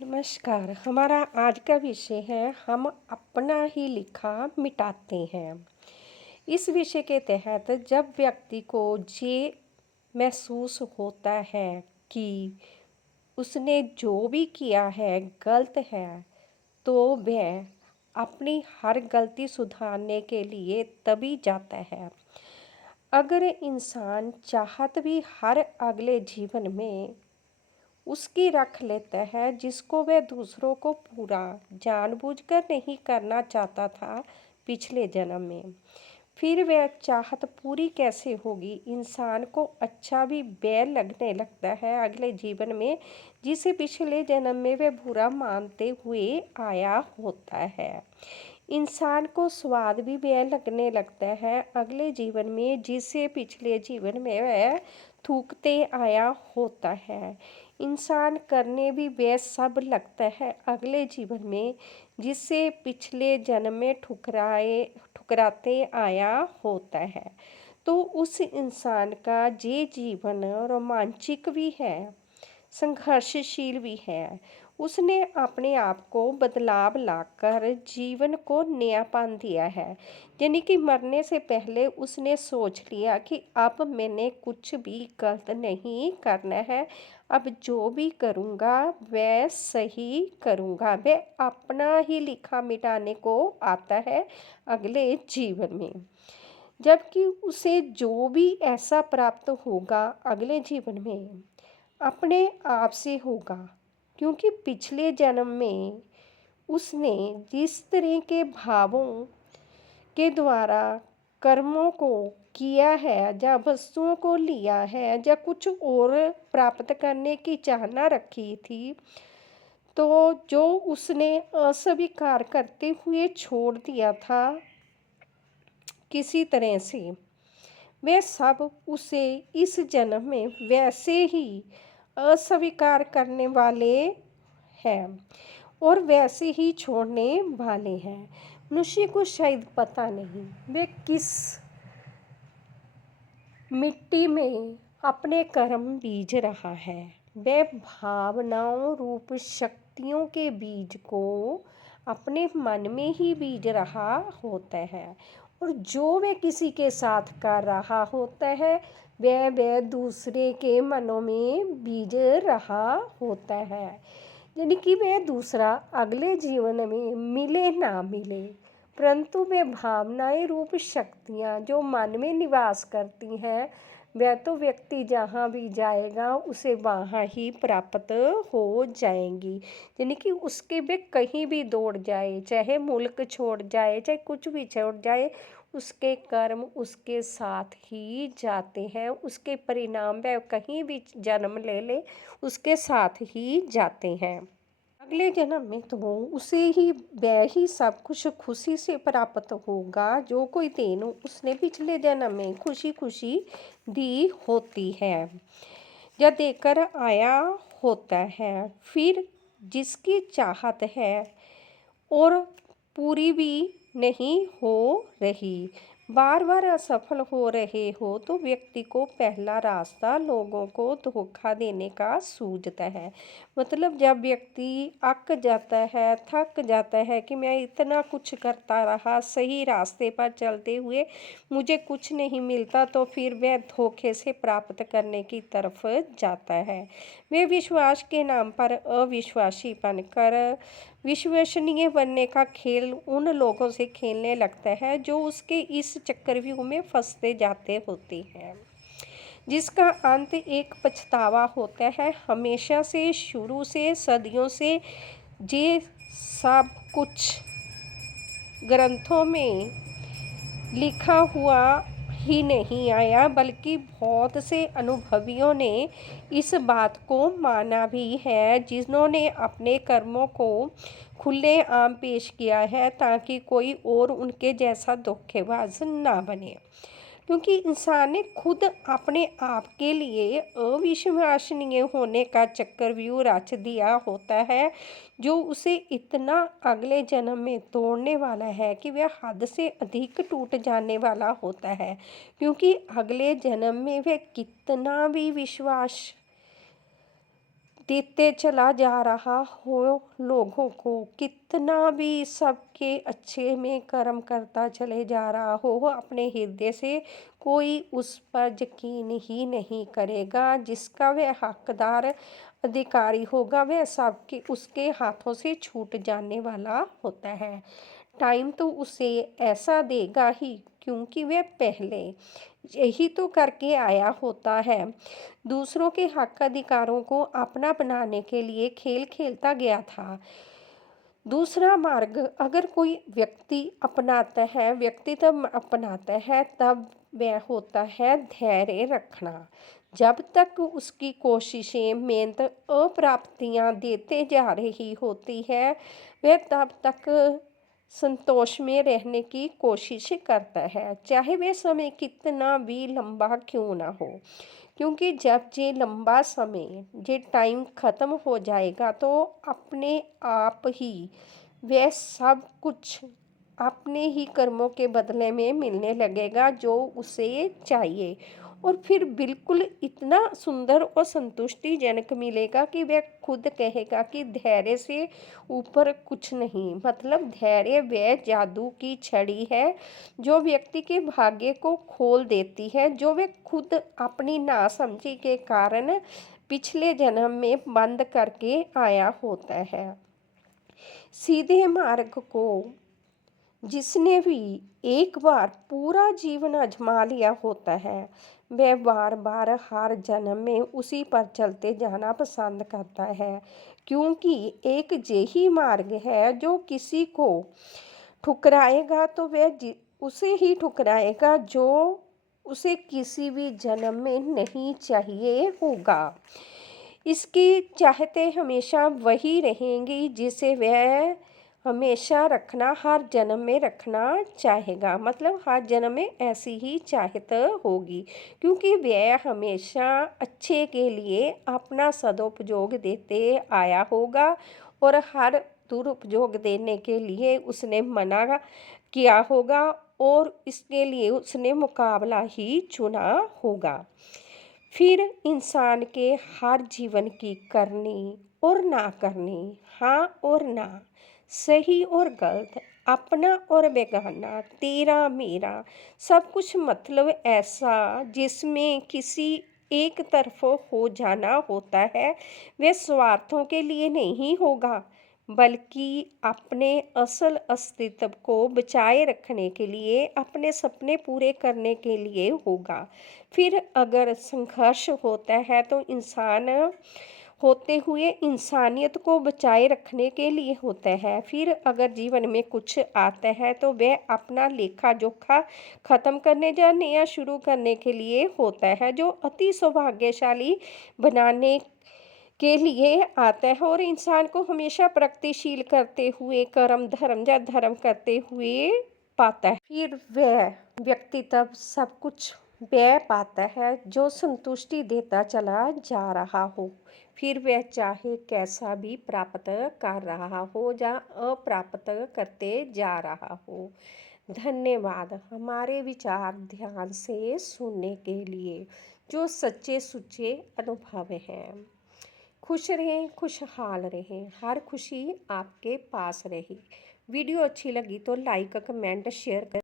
नमस्कार। हमारा आज का विषय है हम अपना ही लिखा मिटाते हैं। इस विषय के तहत जब व्यक्ति को ये महसूस होता है कि उसने जो भी किया है गलत है, तो वह अपनी हर गलती सुधारने के लिए तभी जाता है। अगर इंसान चाहत भी हर अगले जीवन में उसकी रख लेता है जिसको वह दूसरों को पूरा जानबूझकर नहीं करना चाहता था पिछले जन्म में, फिर वह चाहत पूरी कैसे होगी। इंसान को अच्छा भी बैल लगने लगता है अगले जीवन में, जिसे पिछले जन्म में वह बुरा मानते हुए आया होता है। इंसान को स्वाद भी बैल लगने लगता है अगले जीवन में, जिसे पिछले जीवन में वह थूकते आया होता है। इंसान करने भी वह सब लगता है अगले जीवन में, जिसे पिछले जन्म में ठुकराते आया होता है। तो उस इंसान का ये जीवन रोमांचक भी है, संघर्षशील भी है। उसने अपने आप को बदलाव लाकर जीवन को नयापन दिया है। यानी कि मरने से पहले उसने सोच लिया कि अब मैंने कुछ भी गलत नहीं करना है। अब जो भी करूँगा वह सही करूँगा। वह अपना ही लिखा मिटाने को आता है अगले जीवन में। जबकि उसे जो भी ऐसा प्राप्त होगा अगले जीवन में अपने आप से होगा, क्योंकि पिछले जन्म में उसने जिस तरह के भावों के द्वारा कर्मों को किया है, या वस्तुओं को लिया है, या कुछ और प्राप्त करने की चाहना रखी थी, तो जो उसने अस्वीकार करते हुए छोड़ दिया था किसी तरह से, वे सब उसे इस जन्म में वैसे ही अस्वीकार करने वाले हैं और वैसे ही छोड़ने वाले हैं। मनुष्य को शायद पता नहीं वे किस मिट्टी में अपने कर्म बीज रहा है। वह भावनाओं रूप शक्तियों के बीज को अपने मन में ही बीज रहा होता है, और जो वह किसी के साथ कर रहा होता है वह दूसरे के मनों में बीज रहा होता है। यानी कि वह दूसरा अगले जीवन में मिले ना मिले, परंतु वे भावनाएं रूप शक्तियाँ जो मन में निवास करती हैं, वह तो व्यक्ति जहाँ भी जाएगा उसे वहाँ ही प्राप्त हो जाएंगी। यानी कि उसके वे कहीं भी दौड़ जाए, चाहे मुल्क छोड़ जाए, चाहे कुछ भी छोड़ जाए, उसके कर्म उसके साथ ही जाते हैं। उसके परिणाम वह कहीं भी जन्म ले ले उसके साथ ही जाते हैं। अगले जन्म में तो उसे ही वह ही सब कुछ खुशी से प्राप्त होगा जो कोई देन उसने पिछले जन्म में खुशी खुशी दी होती है या देकर आया होता है। फिर जिसकी चाहत है और पूरी भी नहीं हो रही, बार बार असफल हो रहे हो, तो व्यक्ति को पहला रास्ता लोगों को धोखा देने का सूझता है। मतलब जब व्यक्ति अक जाता है, थक जाता है कि मैं इतना कुछ करता रहा सही रास्ते पर चलते हुए मुझे कुछ नहीं मिलता, तो फिर वह धोखे से प्राप्त करने की तरफ जाता है। वह विश्वास के नाम पर अविश्वासीपन कर विश्वसनीय बनने का खेल उन लोगों से खेलने लगता है जो उसके इस चक्रव्यूह में फंसते जाते होते हैं, जिसका अंत एक पछतावा होता है। हमेशा से, शुरू से, सदियों से ये सब कुछ ग्रंथों में लिखा हुआ ही नहीं आया, बल्कि बहुत से अनुभवियों ने इस बात को माना भी है, जिन्होंने अपने कर्मों को खुलेआम पेश किया है ताकि कोई और उनके जैसा धोखेबाज ना बने। क्योंकि इंसान ने खुद अपने आप के लिए अविश्वसनीय होने का चक्रव्यूह रच दिया होता है, जो उसे इतना अगले जन्म में तोड़ने वाला है कि वह हद से अधिक टूट जाने वाला होता है। क्योंकि अगले जन्म में वह कितना भी विश्वास देते चला जा रहा हो लोगों को, कितना भी सबके अच्छे में कर्म करता चले जा रहा हो, अपने हृदय से कोई उस पर यकीन ही नहीं करेगा। जिसका वह हकदार अधिकारी होगा वह सबके उसके हाथों से छूट जाने वाला होता है। टाइम तो उसे ऐसा देगा ही, क्योंकि वह पहले यही तो करके आया होता है। दूसरों के हक अधिकारों को अपना बनाने के लिए खेल खेलता गया था। दूसरा मार्ग अगर कोई व्यक्तित्व अपनाता है, तब वह होता है धैर्य रखना। जब तक उसकी कोशिशें, मेहनत अप्राप्तियां देते जा रही होती है, वह तब तक संतोष में रहने की कोशिश करता है, चाहे वह समय कितना भी लंबा क्यों ना हो। क्योंकि जब ये लंबा समय, ये टाइम ख़त्म हो जाएगा, तो अपने आप ही वह सब कुछ अपने ही कर्मों के बदले में मिलने लगेगा जो उसे चाहिए। और फिर बिल्कुल इतना सुंदर और संतुष्टिजनक मिलेगा कि वह खुद कहेगा कि धैर्य से ऊपर कुछ नहीं। मतलब धैर्य वह जादू की छड़ी है जो व्यक्ति के भाग्य को खोल देती है, जो वह खुद अपनी नासमझी के कारण पिछले जन्म में बंद करके आया होता है। सीधे मार्ग को जिसने भी एक बार पूरा जीवन आजमा लिया होता है, वह बार बार हर जन्म में उसी पर चलते जाना पसंद करता है। क्योंकि एक यही मार्ग है जो किसी को ठुकराएगा तो वह उसे ही ठुकराएगा जो उसे किसी भी जन्म में नहीं चाहिए होगा। इसकी चाहते हमेशा वही रहेंगी जिसे वह हमेशा रखना, हर जन्म में रखना चाहेगा। मतलब हर जन्म में ऐसी ही चाहत होगी, क्योंकि वह हमेशा अच्छे के लिए अपना सदुपयोग देते आया होगा और हर दुरुपयोग देने के लिए उसने मना किया होगा और इसके लिए उसने मुकाबला ही चुना होगा। फिर इंसान के हर जीवन की करनी और ना करनी, हाँ और ना, सही और गलत, अपना और बेगाना, तेरा मेरा, सब कुछ मतलब ऐसा जिसमें किसी एक तरफ हो जाना होता है, वह स्वार्थों के लिए नहीं होगा, बल्कि अपने असल अस्तित्व को बचाए रखने के लिए, अपने सपने पूरे करने के लिए होगा। फिर अगर संघर्ष होता है तो इंसान होते हुए इंसानियत को बचाए रखने के लिए होता है। फिर अगर जीवन में कुछ आता है तो वह अपना लेखा जोखा ख़त्म करने या नया शुरू करने के लिए होता है, जो अति सौभाग्यशाली बनाने के लिए आता है और इंसान को हमेशा प्रगतिशील करते हुए, कर्म धर्म या धर्म करते हुए पाता है। फिर वह व्यक्तित्व सब कुछ वह पाता है जो संतुष्टि देता चला जा रहा हो। फिर वह चाहे कैसा भी प्राप्त कर रहा हो या अप्राप्त करते जा रहा हो। धन्यवाद हमारे विचार ध्यान से सुनने के लिए, जो सच्चे सुच्चे अनुभव हैं। खुश रहें, खुशहाल रहें, हर खुशी आपके पास रहे। वीडियो अच्छी लगी तो लाइक, कमेंट, शेयर करें।